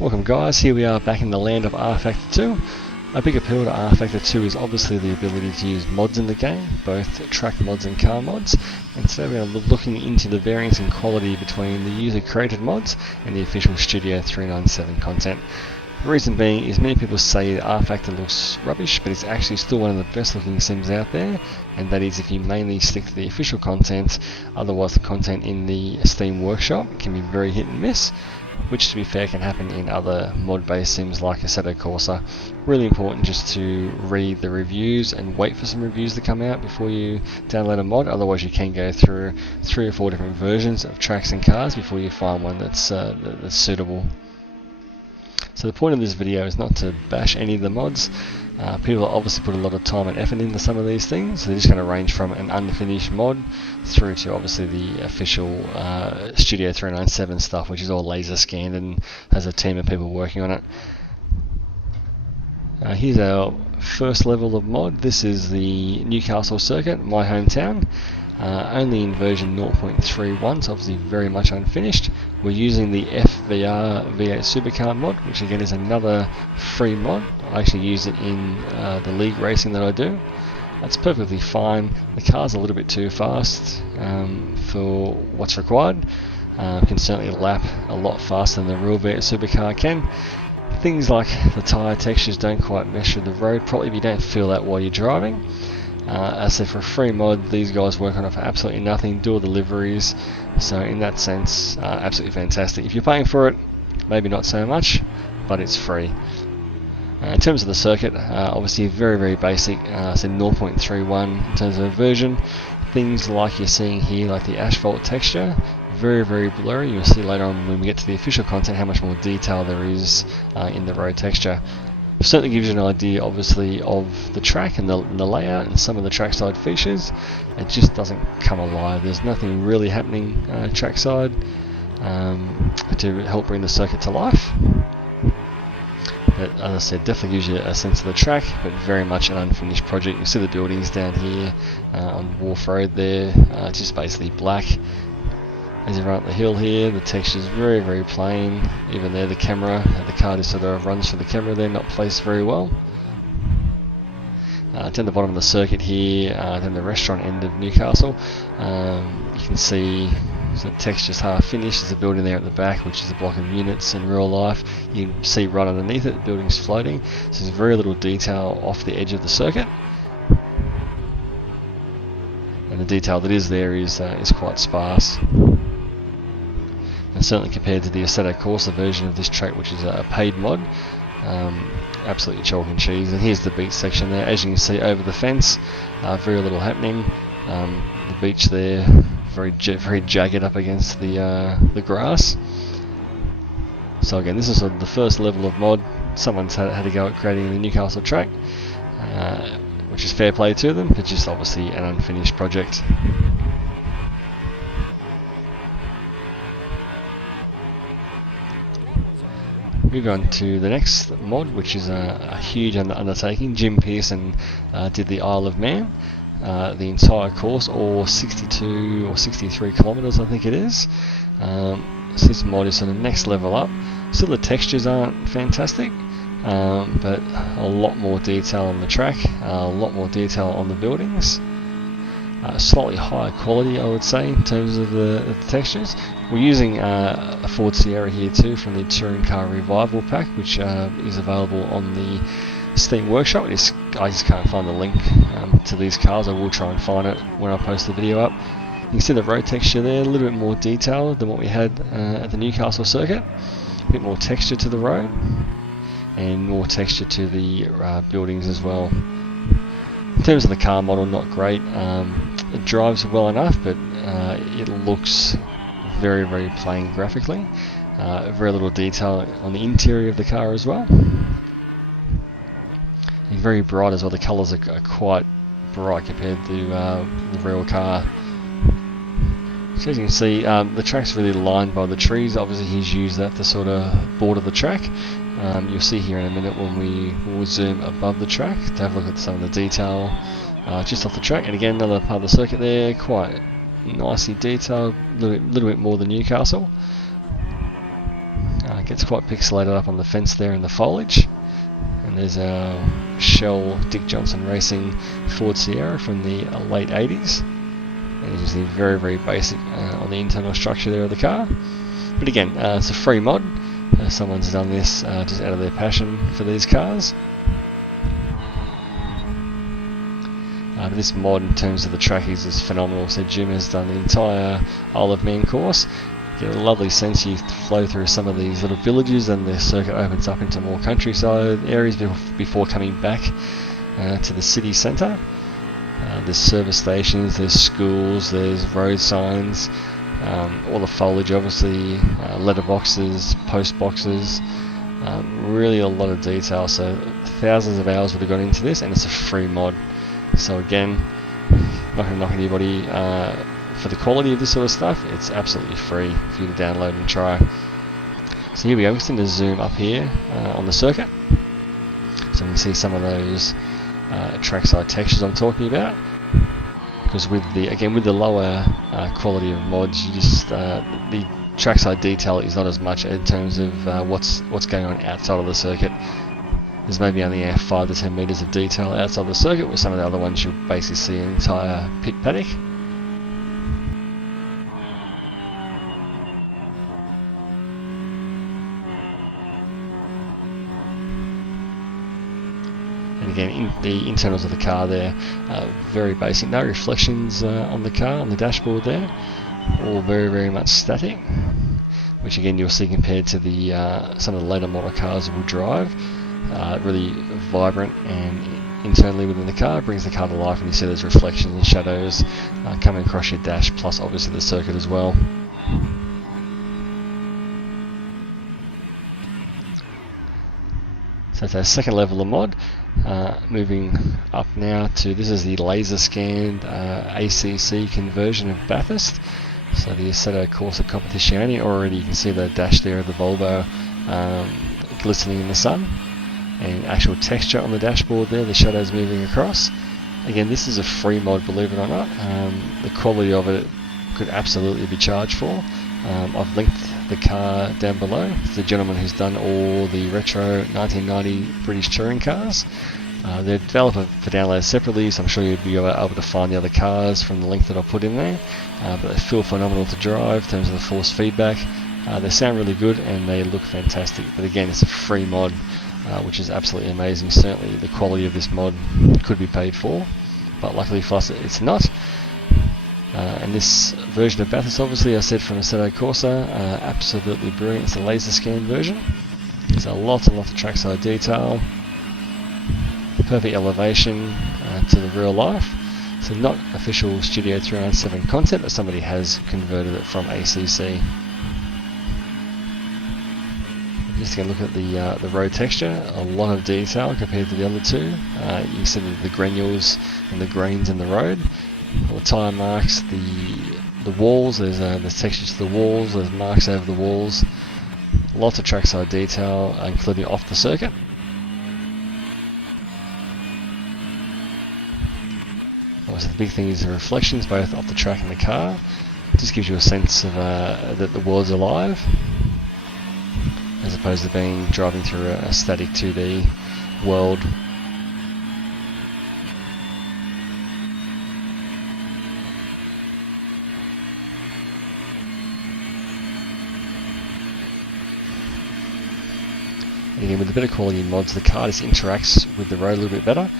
Welcome guys, here we are back in the land of rFactor 2. A big appeal to rFactor 2 is obviously the ability to use mods in the game, both track mods and car mods, and today we're looking into the variance in quality between the user created mods and the official Studio 397 content. The reason being is many people say that rFactor looks rubbish, but it's actually still one of the best looking sims out there, and that is if you mainly stick to the official content. Otherwise the content in the Steam workshop can be very hit and miss, which to be fair can happen in other mod based sims like Assetto Corsa. Really important just to read the reviews and wait for some reviews to come out before you download a mod, otherwise you can go through 3 or 4 different versions of tracks and cars before you find one that's suitable. So the point of this video is not to bash any of the mods. People obviously put a lot of time and effort into some of these things, so they're just going to range from an unfinished mod through to obviously the official Studio 397 stuff, which is all laser scanned and has a team of people working on it. Here's our first level of mod. This is the Newcastle circuit, my hometown. Only in version 0.31, so obviously very much unfinished. We're using the FVR V8 Supercar mod, which again is another free mod. I actually use it in the league racing that I do. That's perfectly fine. The car's a little bit too fast for what's required. Can certainly lap a lot faster than the real V8 Supercar can. Things like the tyre textures don't quite mesh with the road, probably if you don't feel that while you're driving. As I said, for a free mod, these guys work on it for absolutely nothing, do all the liveries, so in that sense, absolutely fantastic. If you're paying for it, maybe not so much, but it's free. In terms of the circuit, obviously very basic, so 0.31 in terms of version. Things like you're seeing here, like the asphalt texture, very blurry. You'll see later on when we get to the official content how much more detail there is in the road texture. Certainly gives you an idea obviously of the track and the layout and some of the trackside features. It just doesn't come alive. There's nothing really happening trackside to help bring the circuit to life. But as I said, definitely gives you a sense of the track, but very much an unfinished project. You see the buildings down here on Wharf Road there, just basically black. As you run up the hill here, the texture is very plain. Even there, the camera, the car just sort of runs for the camera there, not placed very well. Down the bottom of the circuit here, then the restaurant end of Newcastle, you can see the texture's half finished. There's a building there at the back, which is a block of units in real life. You can see right underneath it, the building's floating. So there's very little detail off the edge of the circuit. And the detail that is there is quite sparse. And certainly compared to the Assetto Corsa version of this track, which is a paid mod, absolutely chalk and cheese. And here's the beach section there. As you can see over the fence, very little happening. The beach there, very jagged up against the grass. So again, this is sort of the first level of mod. Someone's had a go at creating the Newcastle track, which is fair play to them, but just obviously an unfinished project. Move on to the next mod, which is a huge undertaking. Jim Pearson did the Isle of Man, the entire course, or 62 or 63 kilometres I think it is. So this mod is sort of next level up. Still the textures aren't fantastic, but a lot more detail on the track, a lot more detail on the buildings. Slightly higher quality, I would say, in terms of the textures. We're using a Ford Sierra here too from the Touring Car Revival pack, which is available on the Steam workshop. I just can't find the link to these cars. I will try and find it when I post the video up. You can see the road texture there, a little bit more detail than what we had at the Newcastle circuit. A bit more texture to the road, and more texture to the buildings as well. In terms of the car model, not great. It drives well enough, but it looks very plain graphically. Very little detail on the interior of the car as well. And very bright as well. The colours are quite bright compared to the real car. So as you can see, the track's really lined by the trees. Obviously he's used that to sort of border the track. You'll see here in a minute when we will zoom above the track to have a look at some of the detail just off the track. And again, another part of the circuit there, quite nicely detailed, a little bit more than Newcastle. Gets quite pixelated up on the fence there in the foliage. And there's our Shell Dick Johnson Racing Ford Sierra from the late 80s. And you can see very, very basic on the internal structure there of the car. But again, it's a free mod. Someone's done this just out of their passion for these cars. This mod in terms of the trackies is phenomenal. So Jim has done the entire Isle of Man course. You get a lovely sense. You flow through some of these little villages and the circuit opens up into more countryside areas before coming back to the city centre. There's service stations, there's schools, there's road signs, all the foliage obviously, letterboxes, post boxes, really a lot of detail. So thousands of hours would have gone into this, and it's a free mod. So again, not going to knock anybody for the quality of this sort of stuff. It's absolutely free for you to download and try. So here we go. We're going to zoom up here on the circuit, so we can see some of those trackside textures I'm talking about. Because with the lower quality of mods, you just the trackside detail is not as much in terms of what's going on outside of the circuit. There's maybe only 5 to 10 meters of detail outside the circuit, where some of the other ones you'll basically see an entire pit paddock. And again, the internals of the car there, very basic, no reflections on the car, on the dashboard there, all very, very much static, which again you'll see compared to the some of the later model cars we'll drive. Really vibrant, and internally within the car brings the car to life, and you see those reflections and shadows coming across your dash, plus obviously the circuit as well. So that's our second level of mod. Moving up now to, this is the laser scanned ACC conversion of Bathurst. So the Assetto Corsa Competizione. Already you can see the dash there of the Volvo glistening in the sun, and actual texture on the dashboard there, the shadows moving across. Again, this is a free mod, believe it or not. The quality of it could absolutely be charged for. I've linked the car down below. It's the gentleman who's done all the retro 1990 British touring cars. They're developed for download separately, so I'm sure you'll be able to find the other cars from the link that I'll put in there. But they feel phenomenal to drive in terms of the force feedback. They sound really good and they look fantastic. But again, it's a free mod, which is absolutely amazing. Certainly the quality of this mod could be paid for, but luckily for us it's not. And this version of Bathurst, obviously I said from Assetto Corsa, absolutely brilliant. It's a laser scan version. There's a lot and lots of trackside detail, perfect elevation to the real life. So not official Studio 397 concept, but somebody has converted it from ACC. Just going to look at the road texture, a lot of detail compared to the other two. You can see the granules and the grains in the road, all the tyre marks, the walls, there's texture to the walls, there's marks over the walls, lots of trackside detail, including off the circuit. Obviously the big thing is the reflections both off the track and the car. It just gives you a sense of that the world's alive, as opposed to driving through a static 2D world. Again, with a better quality mods, the car just interacts with the road a little bit better,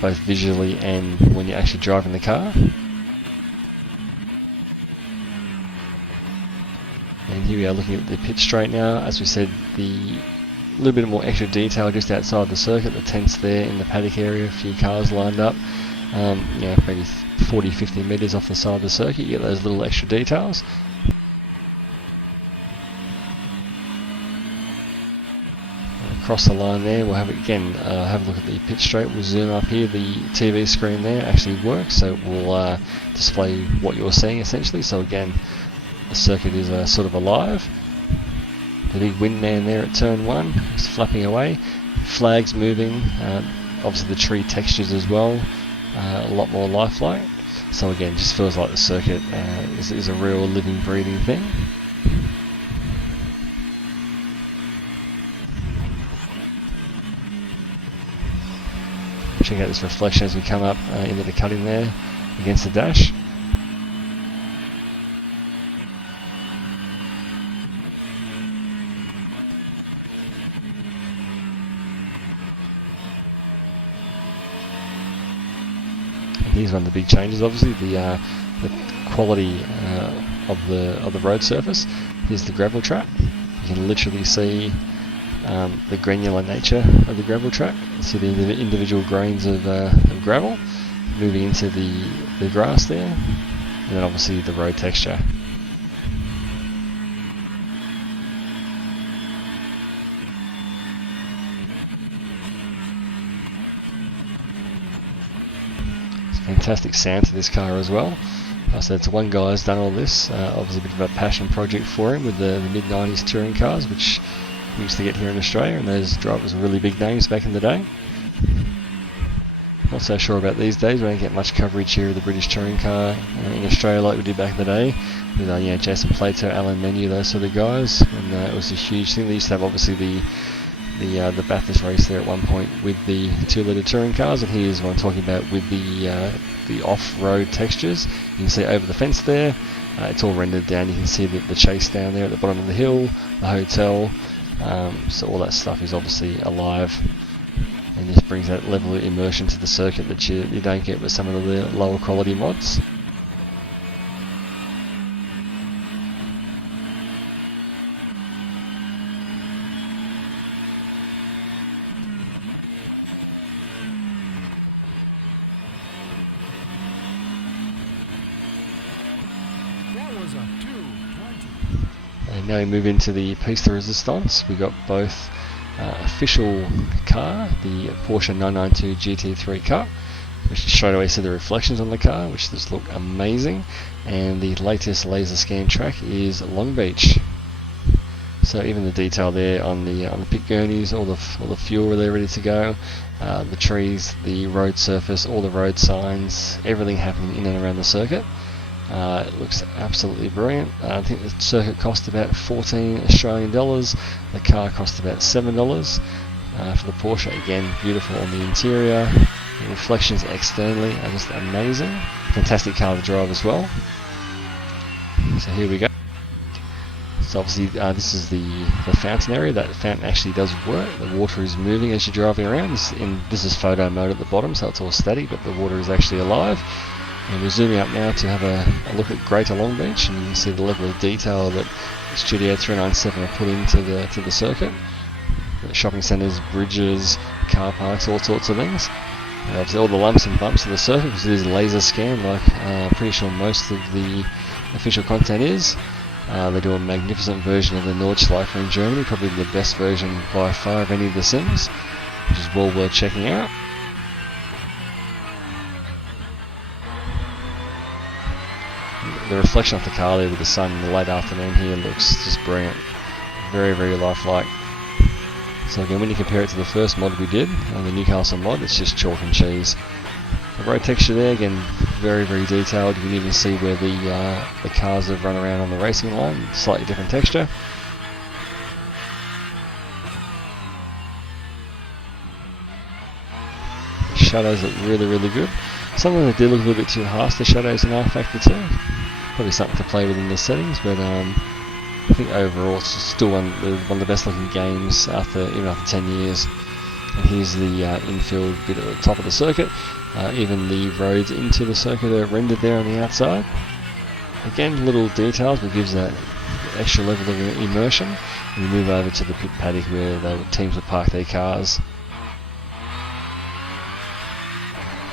both visually and when you're actually driving the car. And here we are looking at the pit straight now. As we said, the little bit more extra detail just outside the circuit, the tents there in the paddock area, a few cars lined up, maybe 40-50 metres off the side of the circuit, you get those little extra details. Across the line there, we'll have it again, have a look at the pit straight. We'll zoom up here, the TV screen there actually works, so it will display what you're seeing essentially. So again, the circuit is sort of alive. The big windman there at turn 1 is flapping away, flags moving, obviously the tree textures as well, a lot more lifelike. So again, just feels like the circuit is a real living, breathing thing. Check out this reflection as we come up into the cutting there against the dash. Here's one of the big changes, obviously, the quality of the road surface. Here's the gravel track. You can literally see the granular nature of the gravel track. See the individual grains of gravel moving into the grass there, and then obviously the road texture. Fantastic sound to this car as well. So it's one guy has done all this. Obviously a bit of a passion project for him with the mid-90s touring cars, which we used to get here in Australia, and those drivers were really big names back in the day. Not so sure about these days. We don't get much coverage here of the British touring car in Australia like we did back in the day with Jason Plato, Alan Menu, those sort of guys, and it was a huge thing. They used to have obviously the Bathurst race there at one point with the 2-litre touring cars, and here's what I'm talking about with the off-road textures. You can see over the fence there, it's all rendered down. You can see the chase down there at the bottom of the hill, the hotel, so all that stuff is obviously alive, and this brings that level of immersion to the circuit that you don't get with some of the lower quality mods. And now we move into the Piste de Resistance. We got both official car, the Porsche 992 GT3 Cup, which straight away see the reflections on the car, which just look amazing. And the latest laser scan track is Long Beach. So even the detail there on the pit gurneys, all the fuel are there ready to go. The trees, the road surface, all the road signs, everything happening in and around the circuit. It looks absolutely brilliant. I think the circuit cost about 14 Australian dollars. The car cost about $7 for the Porsche. Again, beautiful on the interior. The reflections externally are just amazing. Fantastic car to drive as well. So here we go. So obviously this is the fountain area. That fountain actually does work. The water is moving as you're driving around. This is photo mode at the bottom, so it's all static, but the water is actually alive. And we're zooming up now to have a look at Greater Long Beach, and you can see the level of detail that Studio 397 have put into the circuit. Shopping centres, bridges, car parks, all sorts of things. All the lumps and bumps of the circuit, because it is laser scan, like I'm pretty sure most of the official content is. They do a magnificent version of the Nordschleife in Germany, probably the best version by far of any of the sims, which is well worth checking out. The reflection of the car there with the sun in the late afternoon here looks just brilliant. Very, very lifelike. So again, when you compare it to the first mod we did, the Newcastle mod, it's just chalk and cheese. The road texture there, again, very, very detailed. You can even see where the cars have run around on the racing line, slightly different texture. The shadows look really, really good. Some of them did look a little bit too harsh, the shadows in rFactor 2. Probably something to play with in the settings, but I think overall it's still one of the best looking games even after 10 years. And here's the infield bit at the top of the circuit. Even the roads into the circuit are rendered there on the outside. Again, little details, but gives that extra level of immersion. And we move over to the pit paddock where the teams would park their cars.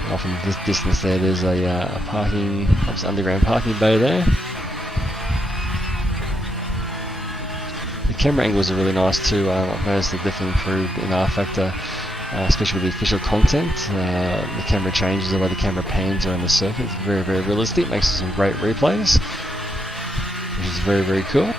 Off in the distance there's a parking, obviously underground parking bay there. The camera angles are really nice too. I've noticed they've definitely improved in rFactor, especially with the official content. The camera changes, the way the camera pans around the circuit. It's very, very realistic. Makes some great replays, which is very, very cool.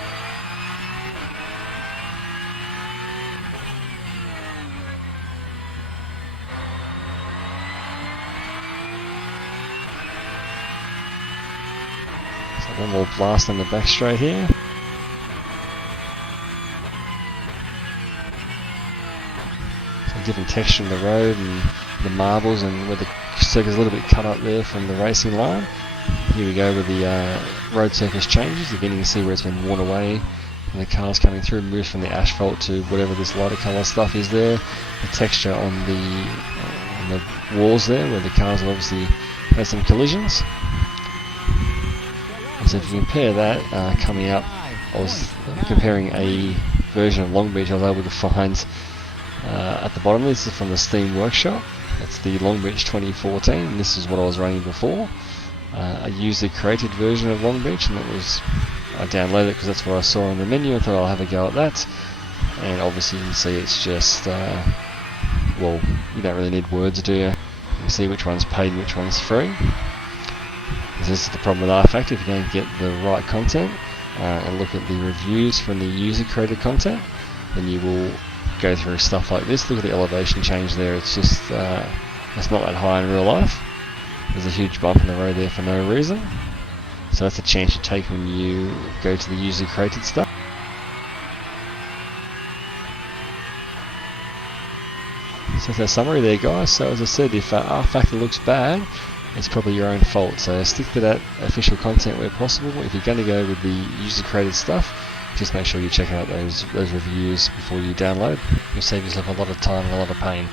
One more blast on the back straight here. So different texture in the road, and the marbles and where the circuit's a little bit cut up there from the racing line. Here we go with the road surface changes. Again, you can see where it's been worn away and the car's coming through, moves from the asphalt to whatever this lighter colour stuff is there. The texture on the walls there where the cars have obviously had some collisions. And so if you compare that, coming up, I was comparing a version of Long Beach I was able to find at the bottom. This is from the Steam Workshop. It's the Long Beach 2014. This is what I was running before. I used the created version of Long Beach, and I downloaded it because that's what I saw on the menu. I thought I'll have a go at that, and obviously you can see it's just well, you don't really need words, do you? You can see which one's paid and which one's free. This is the problem with rFactor. If you don't get the right content and look at the reviews from the user created content, then you will go through stuff like this. Look at the elevation change there. It's just it's not that high in real life. There's a huge bump in the road there for no reason. So that's a chance you take when you go to the user created stuff. So that's our summary there, guys. So as I said, if rFactor looks bad, it's probably your own fault. So stick to that official content where possible. If you're going to go with the user created stuff, just make sure you check out those reviews before you download. You'll save yourself a lot of time and a lot of pain.